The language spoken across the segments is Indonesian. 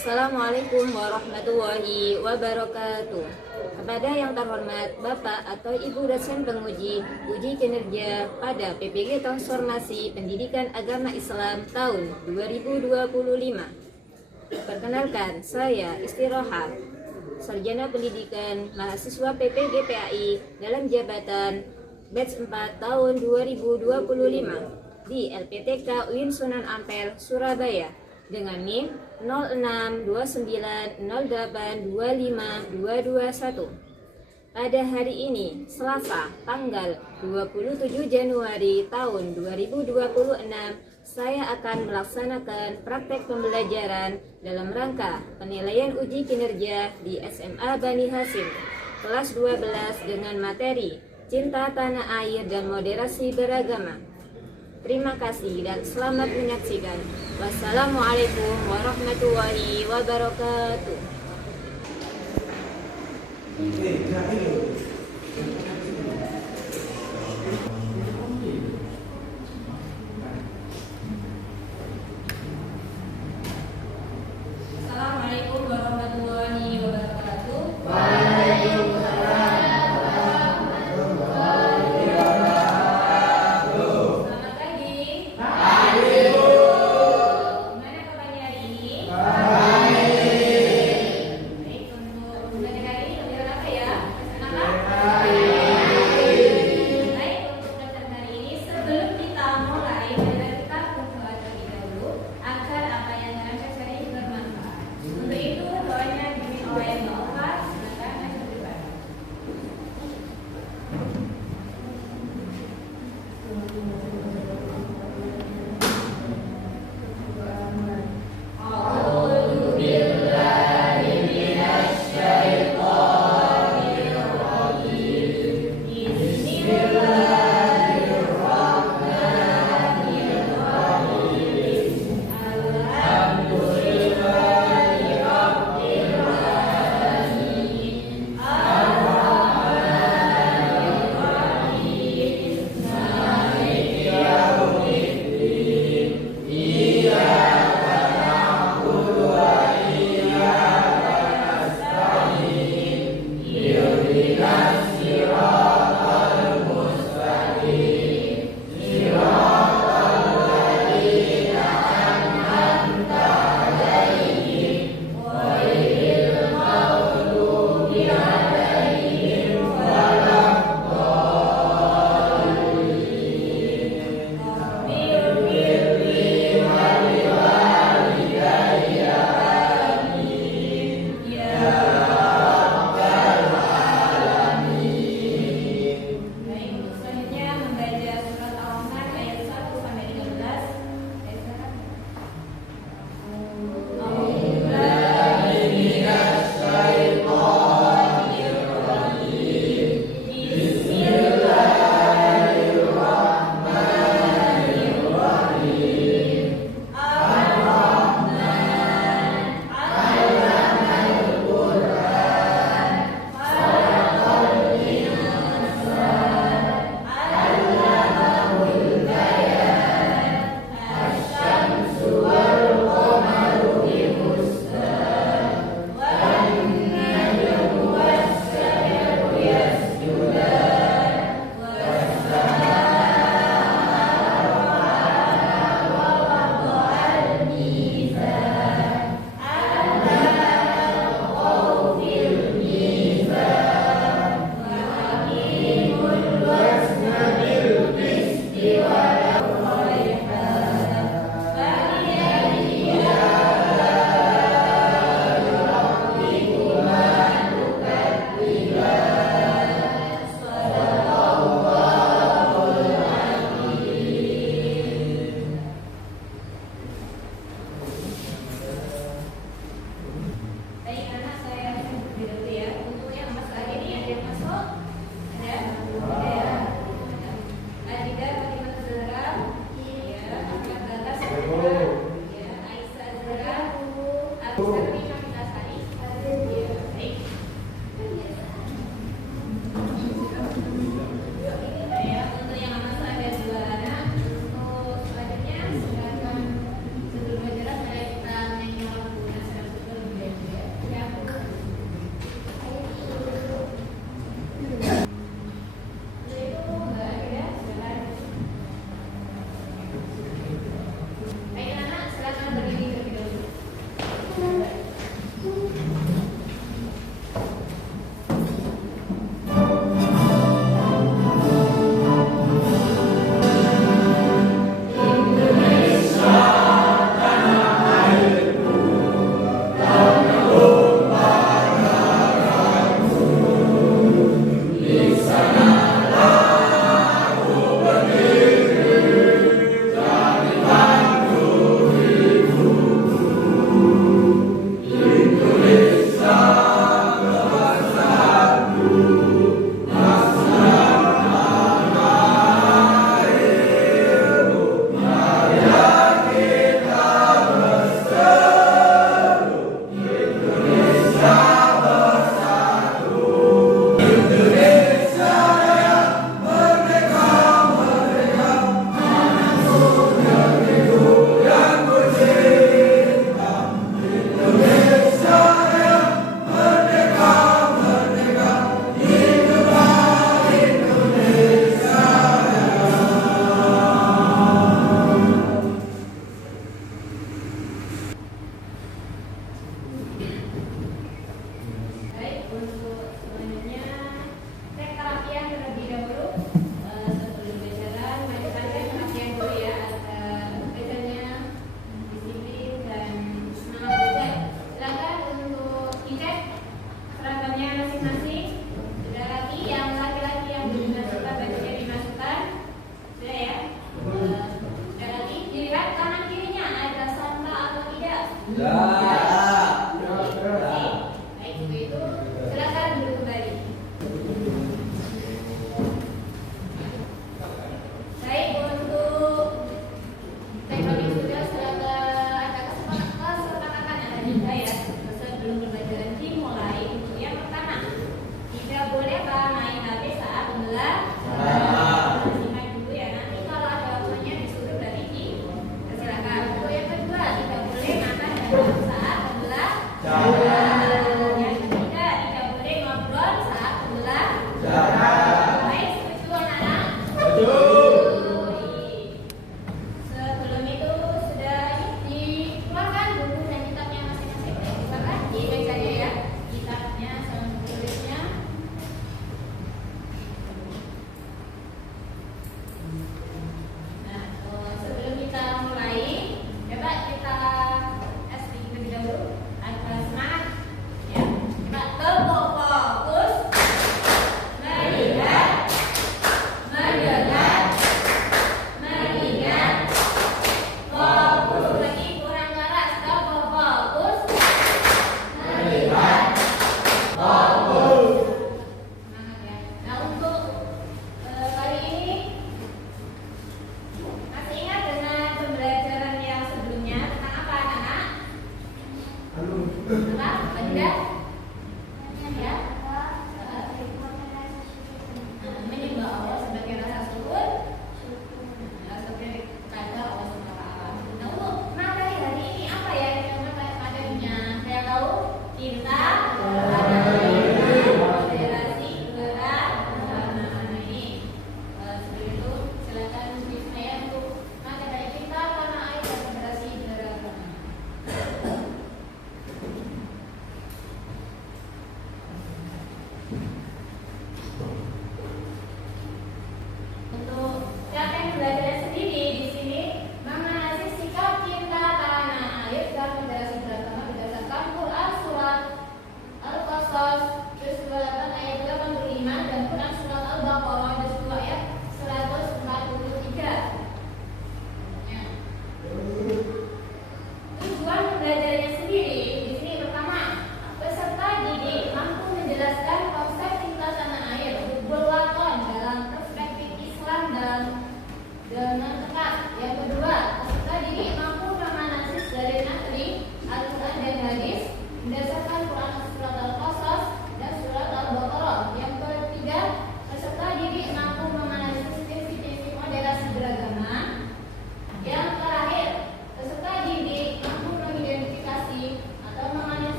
Assalamualaikum warahmatullahi wabarakatuh. Kepada yang terhormat Bapak atau Ibu dosen penguji uji kinerja pada PPG Transformasi Pendidikan Agama Islam tahun 2025. Perkenalkan, saya Istirohat, Sarjana Pendidikan Mahasiswa PPG PAI dalam jabatan batch 4 tahun 2025 di LPTK UIN Sunan Ampel, Surabaya dengan NIM 062908252221. Pada hari ini, Selasa, tanggal 27 Januari tahun 2026, saya akan melaksanakan praktek pembelajaran dalam rangka penilaian uji kinerja di SMA Bani Hasim, kelas 12 dengan materi Cinta Tanah Air dan Moderasi Beragama. Terima kasih dan selamat menyaksikan. Wassalamualaikum warahmatullahi wabarakatuh. Assalamualaikum warahmatullahi wabarakatuh.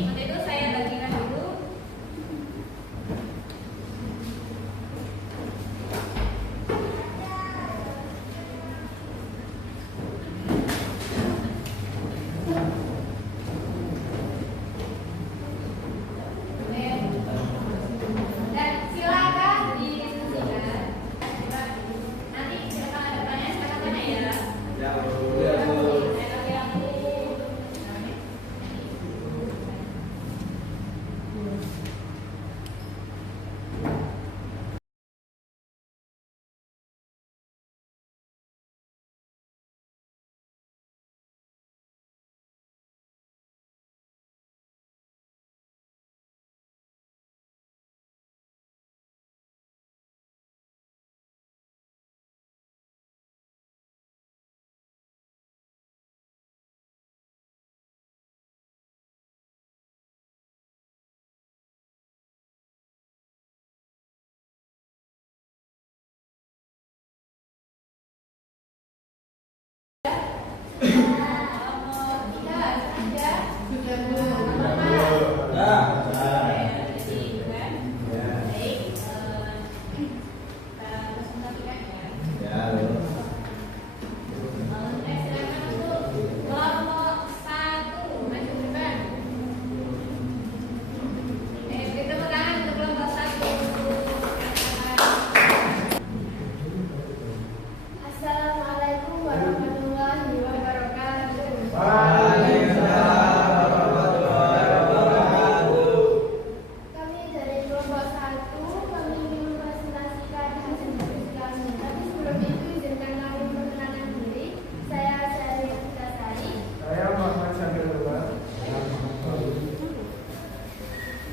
untuk itu saya bagikan dulu. Dan silakan didiskusikan. Nanti silakan ada pertanyaan, silakan tanya ya. Assalamualaikum warahmatullahi wabarakatuh. Kami dari kelompok 1, kami ingin mempresentasikan hasil diskusi kami. Tapi sebelum itu izinkan kami memperkenalkan diri. Saya Sari Sari. Saya Muhammad Syakir Luar.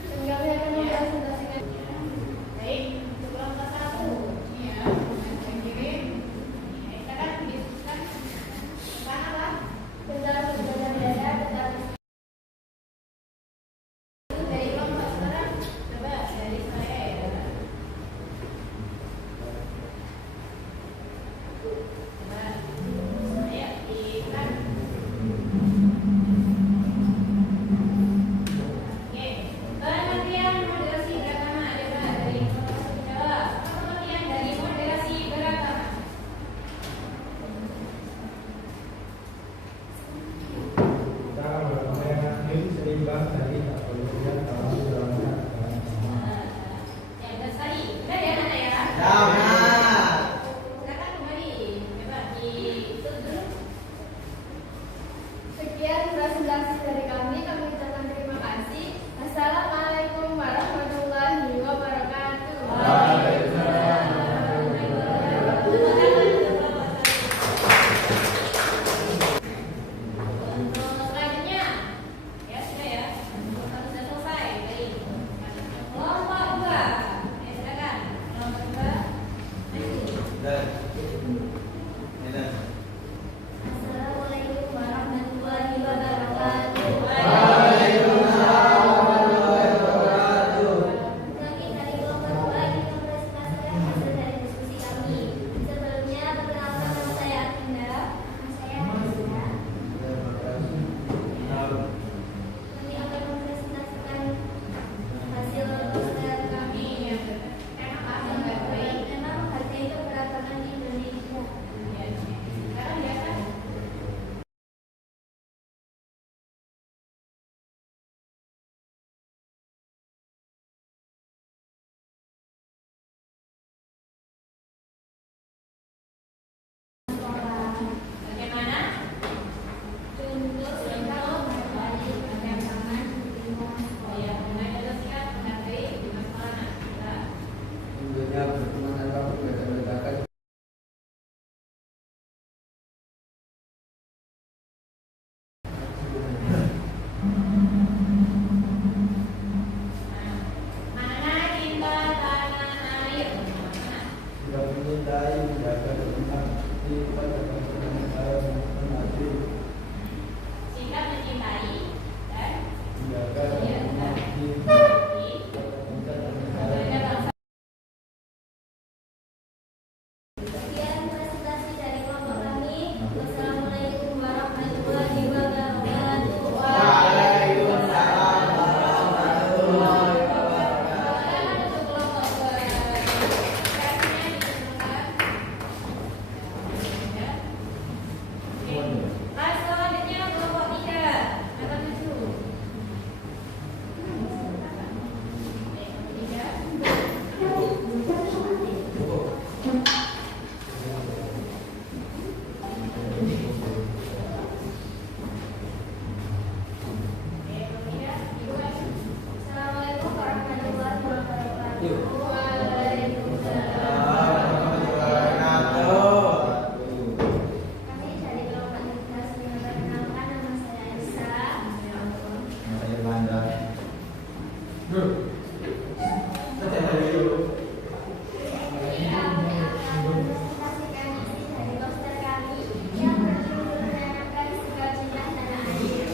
Dan kami akan mempresentasikan. Baik, untuk kelompok 1. Ya, yang kiri. Silakan didiskusikan. Tentang apa? Tentang berbeda beda tentang Dari kelompok sekarang, coba dari saya ya. Coba, ayo dibuka. Oke, pengertian moderasi beragama ada dari kelompok satu jawab. Pengertian dari moderasi beragama. Kita bermain seimbang dari kepolisian dalam jalannya agama. Yang bersari, udah ya Nana ya? Silakan kembali, coba ditutup dulu. sekian presentasi dari kami. Kami ucapkan terima kasih. Assalamualaikum warahmatullahi wabarakatuh. Untuk selanjutnya, ya sudah ya, sudah selesai. Baik. Kelompok 2, silakan. Kelompok 2, maju. Assalamualaikum warahmatullahi wabarakatuh. Kami dari kelompok 2 ingin mempresentasikan hasil dari diskusi kami. Sebelumnya, perkenalkan nama saya Atinda. Saya Atinda. Kami akan mempresentasikan hasil poster kami yang Tema apa yang nggak baik? tema menghargai keberagaman Indonesia. Sekarang biasa. Bagaimana? Contoh contoh dari perkembangan lingkungan Oh sekolah. ya, mulai dari sikap menghargai lingkungan sekolah. Nah, kita Tentunya berteman dalam berbeda-bedakan. mana cinta tanah air. Tidak menyintai, menjaga tentang pada teman-teman saya menghormati, Sikap mencintai dan menjaga menghormati, di teman-teman saya. bangga bangsa. Sekian presentasi dari kelompok kami. Wassalamualaikum warahmatullahi wabarakatuh. Presentasikan isi dari poster kami yang berjudul Menanamkan Sikap Cinta Tanah Air.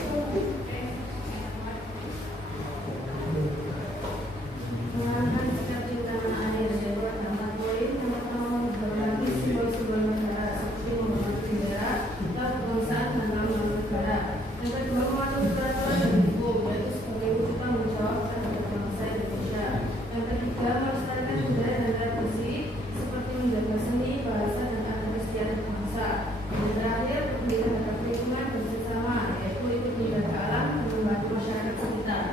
Menanamkan sikap cinta tanah air lewat 4 poin. Yang pertama, berbagi simbol-simbol negara seperti menghormati bendera, kitab kebangsaan dan lambang negara. Yang kedua, mematuhi peraturan dan hukum, yaitu sebagai wujud tanggung jawab terhadap bangsa Indonesia. Yang ketiga, melestarikan budaya dan tradisi seperti menjaga seni, bahasa, dan adat istiadat bangsa. Yang terakhir, peduli terhadap lingkungan bersama, yaitu ikut menjaga alam dan membantu masyarakat sekitar.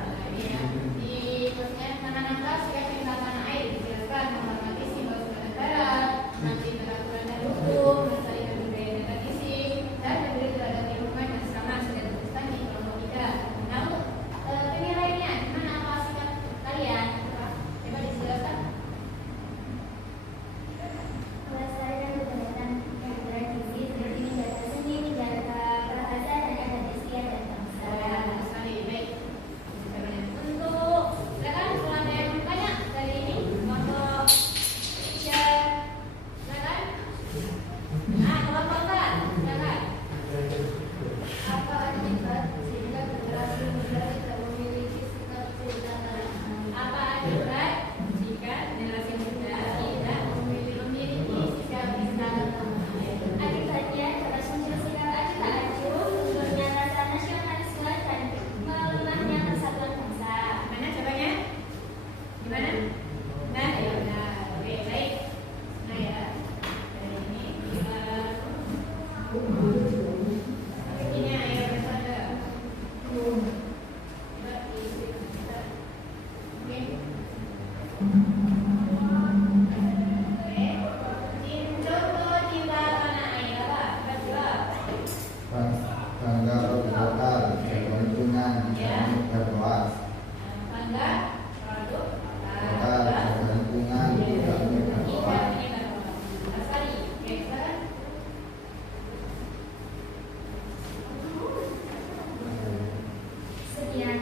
Di posnya menanamkan sikap cinta tanah air dijelaskan menghormati simbol-simbol negara, menanti peraturan dan hukum, melestarikan budaya dan tradisi, dan peduli terhadap lingkungan dan sesama sudah tertuliskan di kelompok 3. Namun penilaiannya gimana apa sikap kalian? Coba dijelaskan. Melestarikan budaya dan tradisi seperti menjaga seni, menjaga bahasa dan adat istiadat bangsa. Bagus sekali, baik. Untuk silakan kalau ada yang bertanya dari ini kelompok 3, silakan. Kelompok 4, silakan. Apa akibat jika generasi muda tidak memiliki sikap cinta tanah air? Apa akibat jika generasi muda tidak memiliki sikap cinta tanah air? Akibatnya dapat muncul sikap acuh tak acuh, munculnya rasa nasionalisme dan melemahnya persatuan bangsa. Mana jawabnya? Gimana? Nah, ya benar. Oke, baik. Nah ya, dari ini ini air bersada. Coba diisi. Oke. Contoh cinta tanah air apa? Coba jawab. Bangga berkota, jaga lingkungan, berluas. Bangga produk Kota, jaga lingkungan, berluas. Sekian